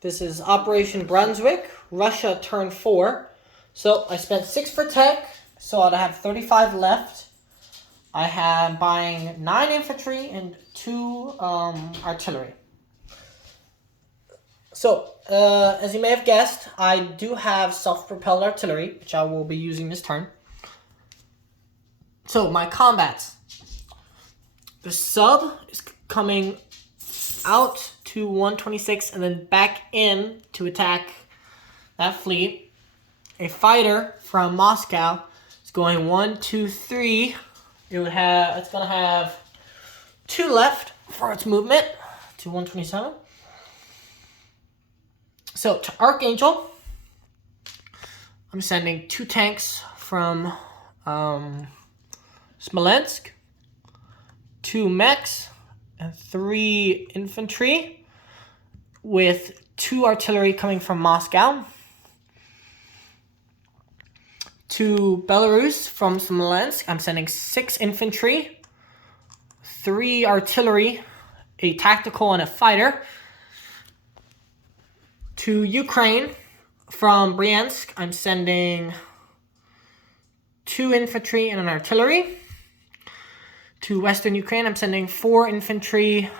This is Operation Brunswick, Russia turn 4. So I spent 6 for tech, so I'd have 35 left. I have buying 9 infantry and 2 artillery. So, as you may have guessed, I do have self-propelled artillery, which I will be using this turn. So, my combats. The sub is coming out to 126 and then back in to attack that fleet. A fighter from Moscow is going 1, 2, 3. It's gonna have 2 left for its movement to 127. So to Archangel, I'm sending 2 tanks from Smolensk, 2 mechs, and 3 infantry, with 2 artillery coming from Moscow. To Belarus from Smolensk, I'm sending 6 infantry, 3 artillery, a tactical, and a fighter. To Ukraine from Bryansk, I'm sending 2 infantry and an artillery. To Western Ukraine, I'm sending 4 infantry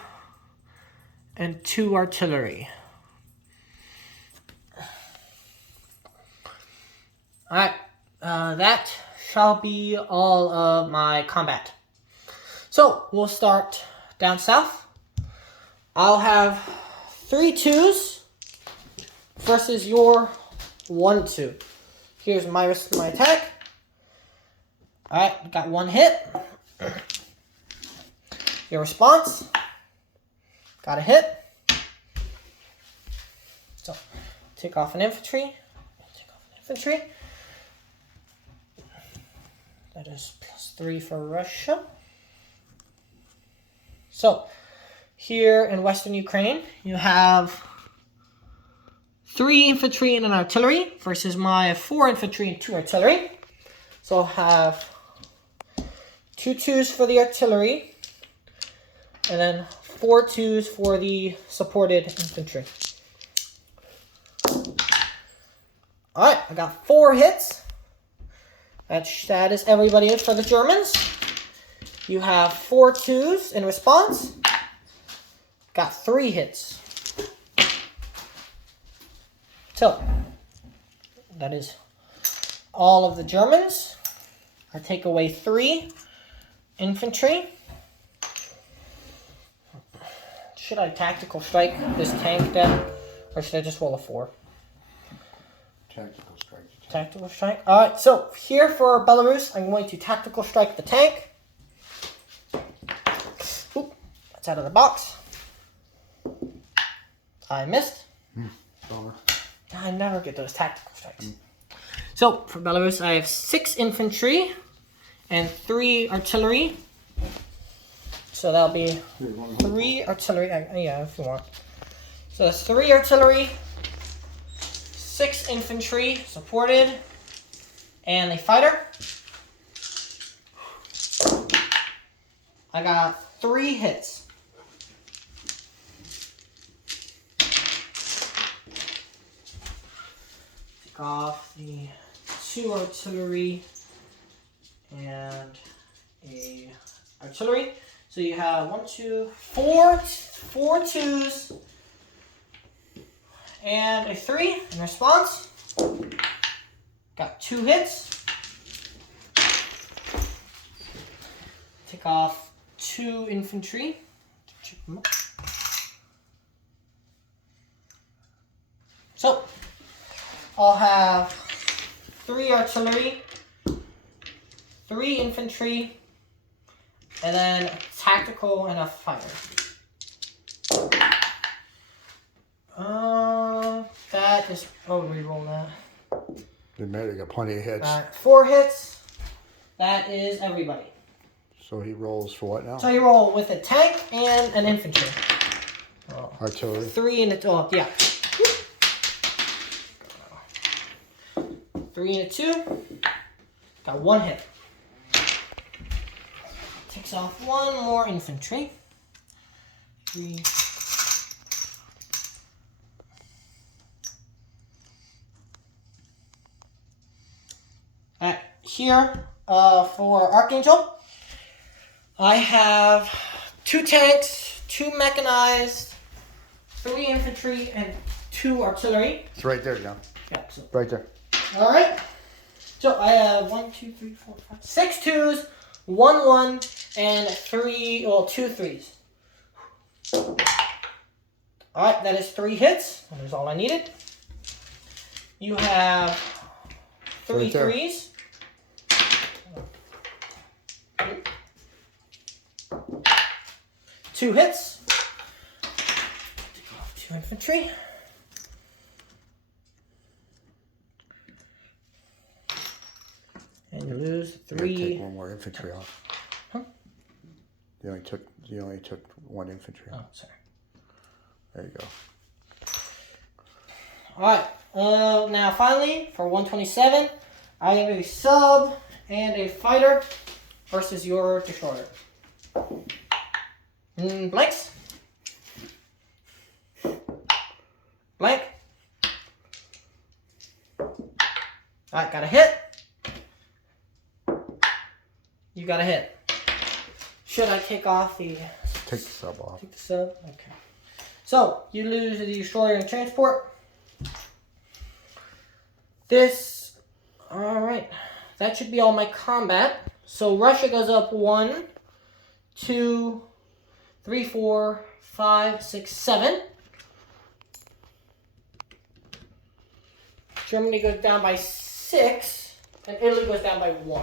and 2 artillery. Alright, that shall be all of my combat. So, we'll start down south. I'll have 3 2s versus your 1 2. Here's my risk of my attack. Alright, got 1 hit. Your response. Got a hit. So, take off an infantry. That is +3 for Russia. So, here in Western Ukraine, you have 3 infantry and an artillery versus my 4 infantry and 2 artillery. So I'll have 2 2s for the artillery and then 4 2s for the supported infantry. Alright, I got 4 hits. That is everybody for the Germans. You have 4 2s in response. Got 3 hits. So, that is all of the Germans. I take away 3 infantry. Should I tactical strike this tank then? Or should I just roll a 4? Tactical strike. Tactical strike. Alright, so here for Belarus, I'm going to tactical strike the tank. Oop, that's out of the box. I missed. Over. I never get those tactical strikes. So, for Belarus, I have 6 infantry and 3 artillery. So that'll be 3 artillery. Yeah, if you want. So that's 3 artillery, 6 infantry supported, and a fighter. I got 3 hits. Off the 2 artillery and a artillery. So you have 1, 2, 4 2s and a 3 in response. Got 2 hits. Take off 2 infantry. So I'll have 3 artillery, 3 infantry, and then a tactical and a fighter. That is... Oh, reroll that. Didn't matter, you got plenty of hits. 4 hits. That is everybody. So he rolls for what now? So you roll with a tank and an infantry. Artillery. 3 and a... Oh, yeah. 3 and a 2. Got 1 hit. Takes off 1 more infantry. 3. here for Archangel. I have 2 tanks, 2 mechanized, 3 infantry, and 2 artillery. It's right there, John. Yeah, so. Right there. All right. So I have 1, 2, 3, 4, 5, 6 2s, 1 1, and 2 3s. All right, that is 3 hits. And that's all I needed. You have 3 Right there. 3s. 2 hits. Take off 2 infantry. And you lose You 3. take 1 more infantry off. Huh? You only took 1 infantry Oh, off. sorry. There you go. Alright, now finally, for 127, I have a sub and a fighter versus your destroyer. Blanks. Blank. Alright, got a hit. You got a hit. Should I take off the... Take the sub off. Take the sub? Okay. So, you lose the destroyer and transport. This... Alright. That should be all my combat. So, Russia goes up 1, 2, 3, 4, 5, 6, 7. Germany goes down by 6. And Italy goes down by 1.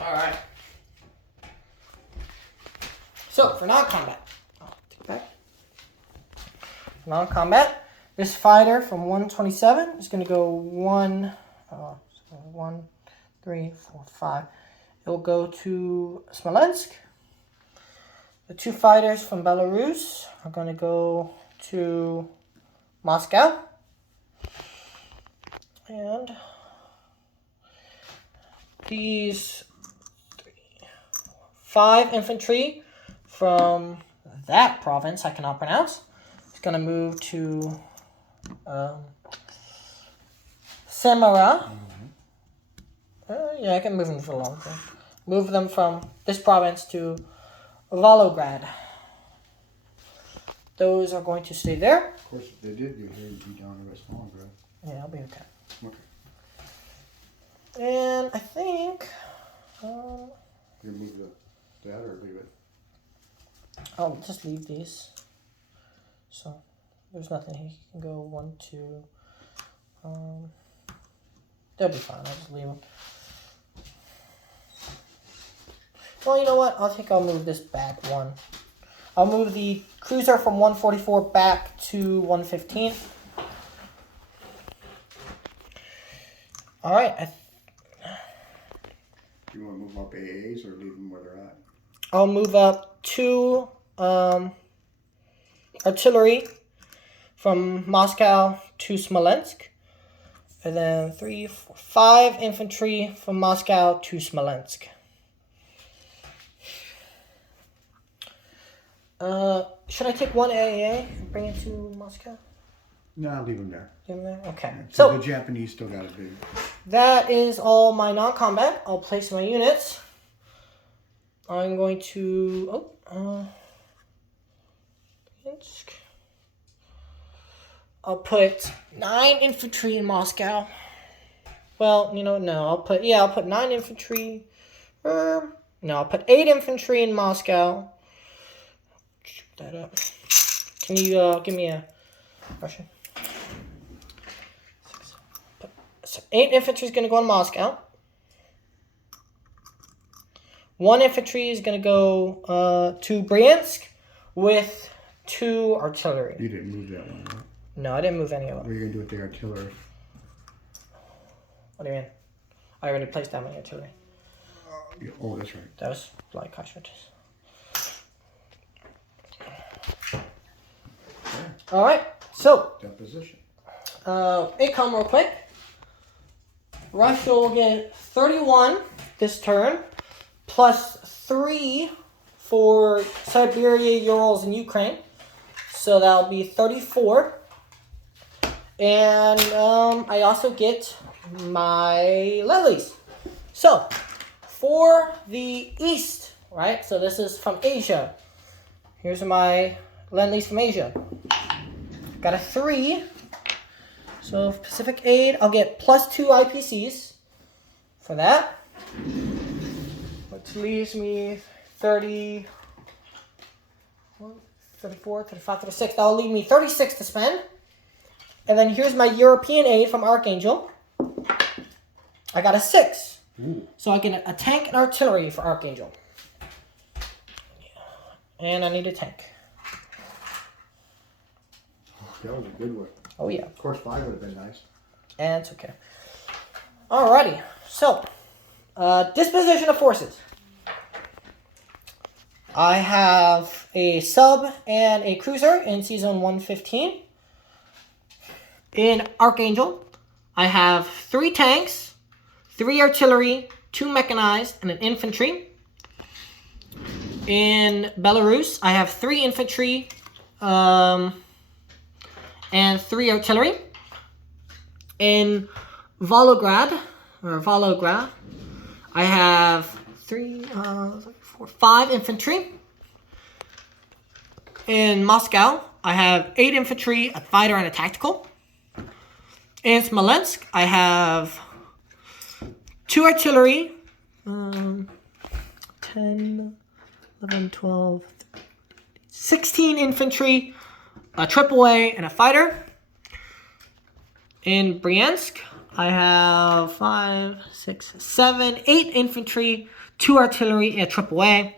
Alright. So, for non-combat, I'll take it back. Non-combat, this fighter from 127 is going to go 1, 3, 4, 5. It'll go to Smolensk. The 2 fighters from Belarus are going to go to Moscow. And these 5 infantry from that province I cannot pronounce. It's going to move to Samara. Yeah, I can move them for a long time. Move them from this province to Volgograd. Those are going to stay there. Of course, if they did, you'd be down in West Volgograd. Yeah, I'll be okay. Okay. And I think You move that or leave it? I'll just leave these. So there's nothing here. You can go 1, 2. They'll be fine. I'll just leave them. Well, you know what? I'll move this back 1. I'll move the cruiser from 144 back to 115. All right. You want to move up AAs or leave them where they're at? I'll move up 2 artillery from Moscow to Smolensk. And then 3, 4, 5 infantry from Moscow to Smolensk. Should I take 1 AAA and bring it to Moscow? No, leave them there. Leave 'em there? Okay. So the Japanese still got a big... That is all my non-combat. I'll place my units. I'm going to... I'll put 9 infantry in Moscow. Well, you know, no. I'll put 9 infantry. No, I'll put 8 infantry in Moscow. Shoot that up. Can you give me a Russian? So 8 infantry is going to go in Moscow. 1 infantry is going to go to Bryansk with 2 artillery. You didn't move that one, right? No, I didn't move any of What them. are you going to do with the artillery? What do you mean? I already placed down my artillery. Oh, that's right. That was like cartridges. All right, so Deposition. income real quick. Russia will get 31 this turn. +3 for Siberia, Urals, and Ukraine. So that'll be 34. And I also get my lilies. So for the East, right? So this is from Asia. Here's my lend-lease from Asia. Got a 3. So Pacific Aid, I'll get +2 IPCs for that. Which leaves me 30, 34, 35, 36. That'll leave me 36 to spend. And then here's my European aid from Archangel. I got a 6. Ooh. So I get a tank and artillery for Archangel. And I need a tank. That was a good one. Oh yeah. Of course, 5 would have been nice. And it's okay. Alrighty. So, disposition of forces. I have a sub and a cruiser in Season 115. In Archangel, I have 3 tanks, 3 artillery, 2 mechanized, and an infantry. In Belarus, I have 3 infantry and 3 artillery. In Volgograd, I have 5 infantry. In Moscow, I have 8 infantry, a fighter, and a tactical. In Smolensk, I have 2 artillery, 10, 11, 12, 16 infantry, a AAA, and a fighter. In Bryansk, I have 5, 6, 7, 8 infantry, 2 artillery, and a AAA.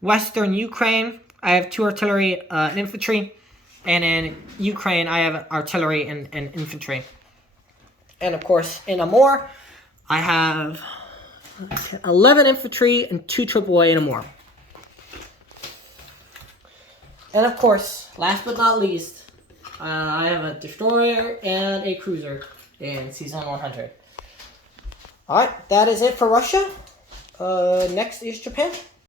Western Ukraine, I have 2 artillery and infantry. And in Ukraine, I have artillery and infantry. And of course, in Amur, I have 11 infantry and 2 AAA in Amur. And of course, last but not least, I have a destroyer and a cruiser in Season 100. Alright, that is it for Russia. Next is Japan.